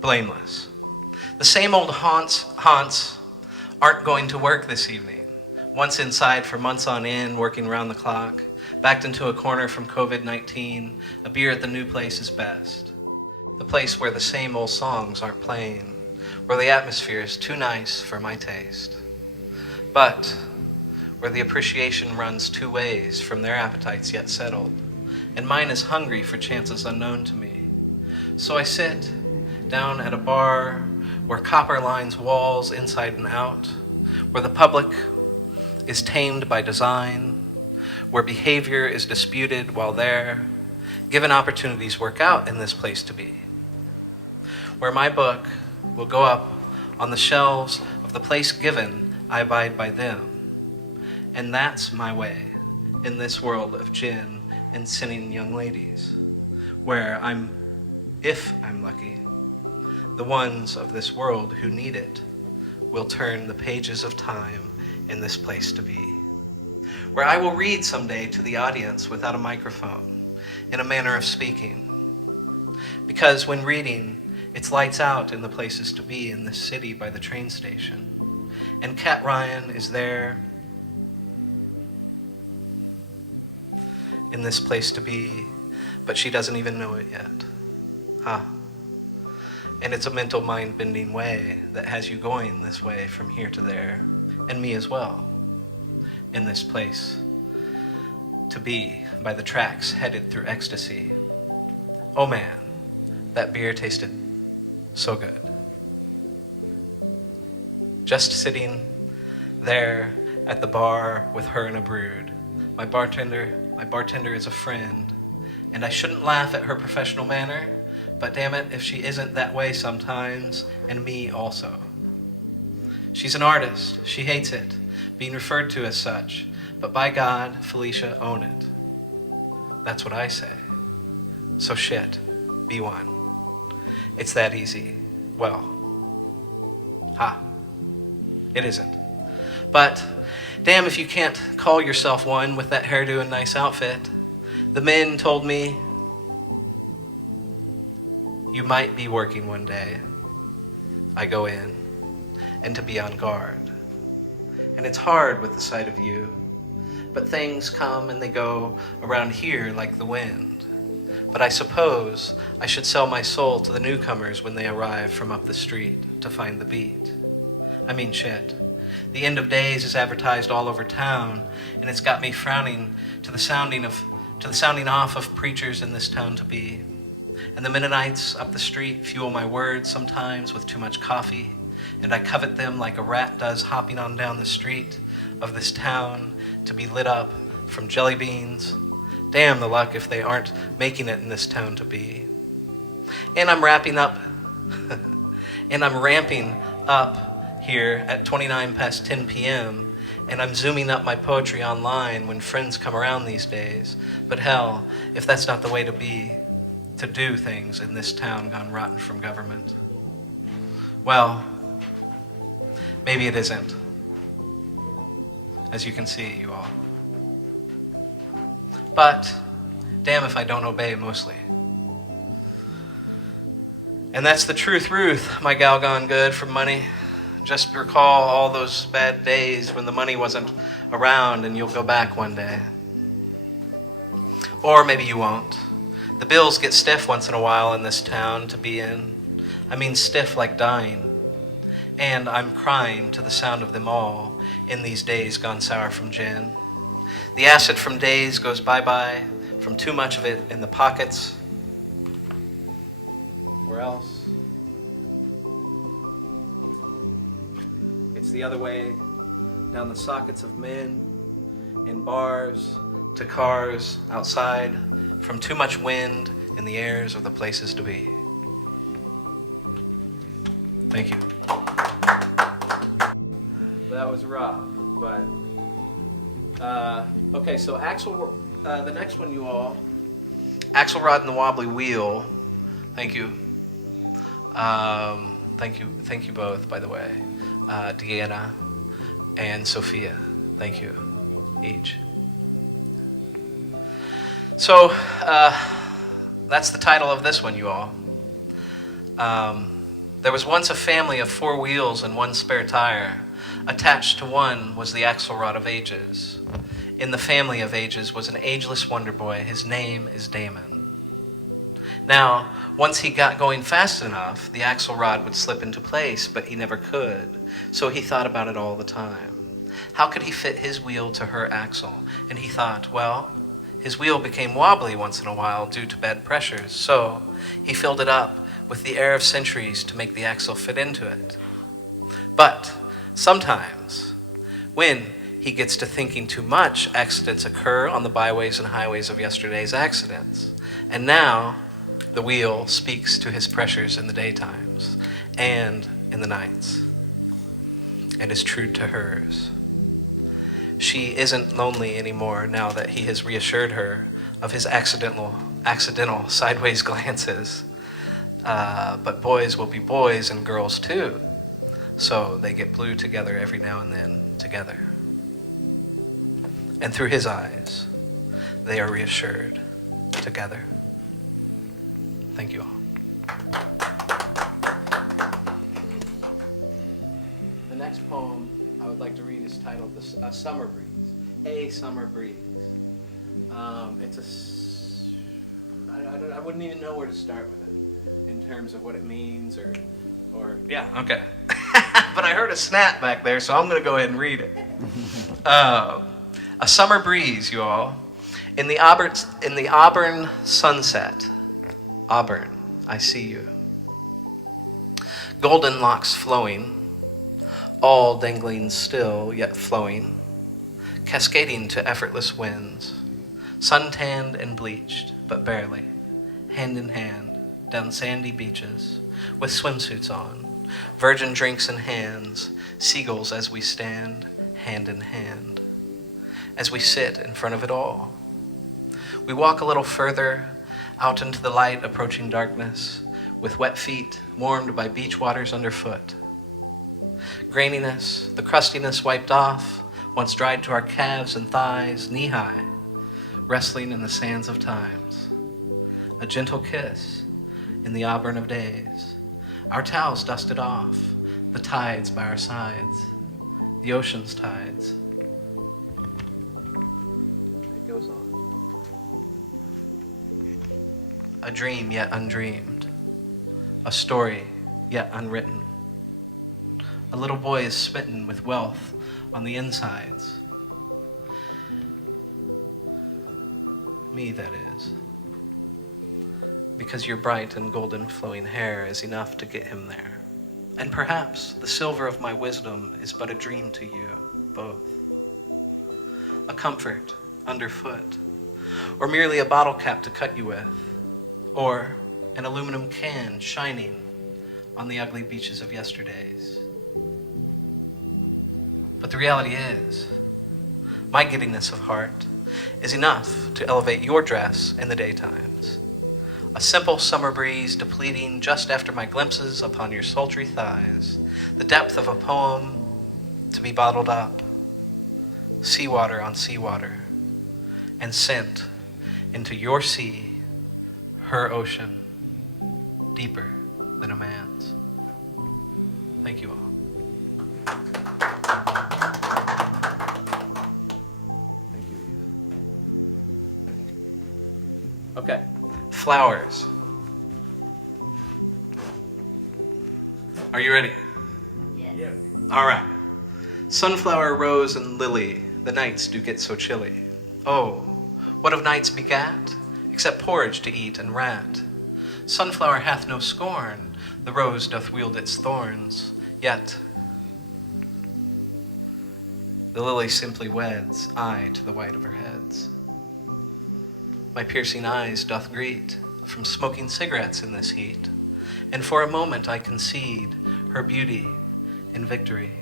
blameless. The same old haunts aren't going to work this evening. Once inside for months on end, working around the clock, backed into a corner from COVID-19, a beer at the new place is best. The place where the same old songs aren't playing, where the atmosphere is too nice for my taste. But where the appreciation runs two ways from their appetites yet settled, and mine is hungry for chances unknown to me. So I sit down at a bar where copper lines walls inside and out, where the public is tamed by design, where behavior is disputed while there, given opportunities work out in this place to be, where my book will go up on the shelves of the place given, I abide by them. And that's my way in this world of gin and sinning young ladies, where if I'm lucky, the ones of this world who need it will turn the pages of time in this place to be, where I will read someday to the audience without a microphone, in a manner of speaking. Because when reading, it's lights out in the places to be in this city by the train station. And Kat Ryan is there in this place to be, but she doesn't even know it yet. And it's a mental mind-bending way that has you going this way from here to there, and me as well, in this place to be by the tracks headed through ecstasy. Oh man, that beer tasted so good. Just sitting there at the bar with her and a brood. My bartender is a friend, and I shouldn't laugh at her professional manner, but damn it if she isn't that way sometimes, and me also. She's an artist. She hates it, being referred to as such, but by God, Felicia, own it. That's what I say. So shit, be one. It's that easy. Well, it isn't. But damn if you can't call yourself one with that hairdo and nice outfit. The men told me you might be working one day. I go in, and to be on guard. And it's hard with the sight of you, but things come and they go around here like the wind. But I suppose I should sell my soul to the newcomers when they arrive from up the street to find the beat. I mean, shit. The end of days is advertised all over town, and it's got me frowning to the sounding off of preachers in this town to be. And the Mennonites up the street fuel my words sometimes with too much coffee, and I covet them like a rat does hopping on down the street of this town to be lit up from jelly beans. Damn the luck if they aren't making it in this town to be. And I'm ramping up here at 29 past 10 p.m., and I'm zooming up my poetry online when friends come around these days. But hell, if that's not the way to be, to do things in this town gone rotten from government. Well, maybe it isn't, as you can see, you all. But damn if I don't obey mostly. And that's the truth, Ruth, my gal gone good from money. Just recall all those bad days when the money wasn't around, and you'll go back one day. Or maybe you won't. The bills get stiff once in a while in this town to be in. I mean stiff like dying. And I'm crying to the sound of them all in these days gone sour from gin. The acid from days goes bye-bye, from too much of it in the pockets. Where else? It's the other way, down the sockets of men, in bars, to cars, outside, from too much wind in the airs of the places to be. Thank you. That was rough, but... okay, so the next one you all, Axelrod and the Wobbly Wheel. Thank you. Thank you both, by the way. Deanna and Sophia. Thank you, each. So, that's the title of this one, you all. There was once a family of 4 wheels and 1 spare tire. Attached to one was the axle-rod of ages. In the family of ages was an ageless wonder boy. His name is Damon. Now, once he got going fast enough, the axle-rod would slip into place, but he never could. So he thought about it all the time. How could he fit his wheel to her axle? And he thought, well, his wheel became wobbly once in a while due to bad pressures, so he filled it up with the air of centuries to make the axle fit into it. But sometimes, when he gets to thinking too much, accidents occur on the byways and highways of yesterday's accidents. And now, the wheel speaks to his pressures in the daytimes and in the nights, and is true to hers. She isn't lonely anymore now that he has reassured her of his accidental sideways glances. But boys will be boys and girls too. So they get blue together every now and then together. And through his eyes, they are reassured together. Thank you all. The next poem I would like to read is titled A Summer Breeze. A Summer Breeze. I wouldn't even know where to start with it in terms of what it means or yeah, okay. But I heard a snap back there, so I'm going to go ahead and read it. A summer breeze, you all. In the Auburn sunset. Auburn, I see you. Golden locks flowing, all dangling still yet flowing, cascading to effortless winds, suntanned and bleached, but barely, hand in hand, down sandy beaches, with swimsuits on, virgin drinks in hands, seagulls as we stand, hand in hand, as we sit in front of it all. We walk a little further, out into the light approaching darkness, with wet feet warmed by beach waters underfoot. Graininess, the crustiness wiped off, once dried to our calves and thighs, knee-high, wrestling in the sands of times. A gentle kiss in the Auburn of days. Our towels dusted off, the tides by our sides, the ocean's tides. It goes on. A dream yet undreamed, a story yet unwritten. A little boy is smitten with wealth on the insides. Me, that is. Because your bright and golden flowing hair is enough to get him there. And perhaps the silver of my wisdom is but a dream to you, both. A comfort underfoot, or merely a bottle cap to cut you with, or an aluminum can shining on the ugly beaches of yesterdays. But the reality is, my giddiness of heart is enough to elevate your dress in the daytimes. A simple summer breeze depleting just after my glimpses upon your sultry thighs, the depth of a poem to be bottled up, seawater on seawater, and sent into your sea, her ocean, deeper than a man's. Thank you all. Thank you. Okay, flowers. Are you ready? Yes. All right. Sunflower, rose, and lily, the nights do get so chilly. Oh, what of nights begat, except porridge to eat and rat? Sunflower hath no scorn, the rose doth wield its thorns, yet the lily simply weds, eye to the white of her heads. My piercing eyes doth greet from smoking cigarettes in this heat, and for a moment I concede her beauty in victory.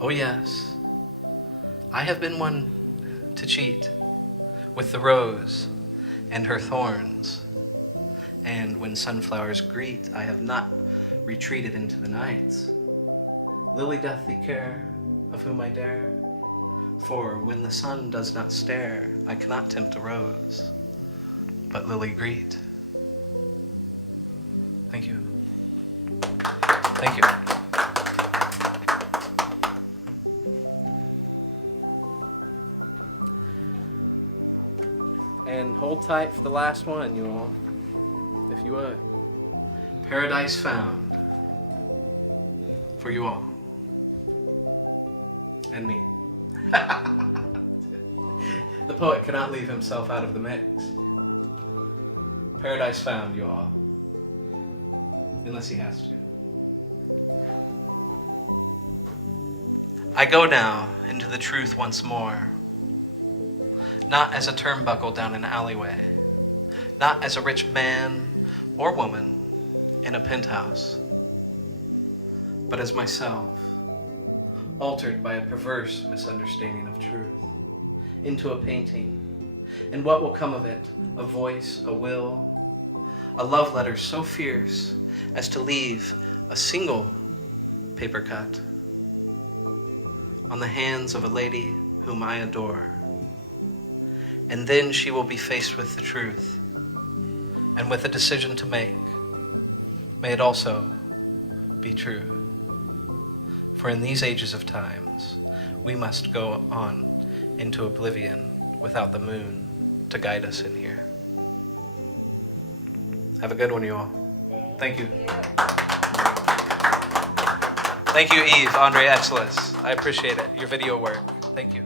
Oh yes, I have been one to cheat with the rose and her thorns, and when sunflowers greet, I have not retreated into the nights. Lily doth thee care of whom I dare, for when the sun does not stare, I cannot tempt a rose, but lily greet. Thank you. Thank you. And hold tight for the last one, you all, if you would. Paradise Found for you all. And me. The poet cannot leave himself out of the mix. Paradise Found, you all. Unless he has to. I go now into the truth once more. Not as a turnbuckle down an alleyway. Not as a rich man or woman in a penthouse. But as myself, altered by a perverse misunderstanding of truth, into a painting. And what will come of it? A voice, a will, a love letter so fierce as to leave a single paper cut on the hands of a lady whom I adore. And then she will be faced with the truth and with a decision to make. May it also be true. For in these ages of times, we must go on into oblivion without the moon to guide us in here. Have a good one, you all. Thank you. Thank you, Eve, Andre Exelis. I appreciate it. Your video work. Thank you.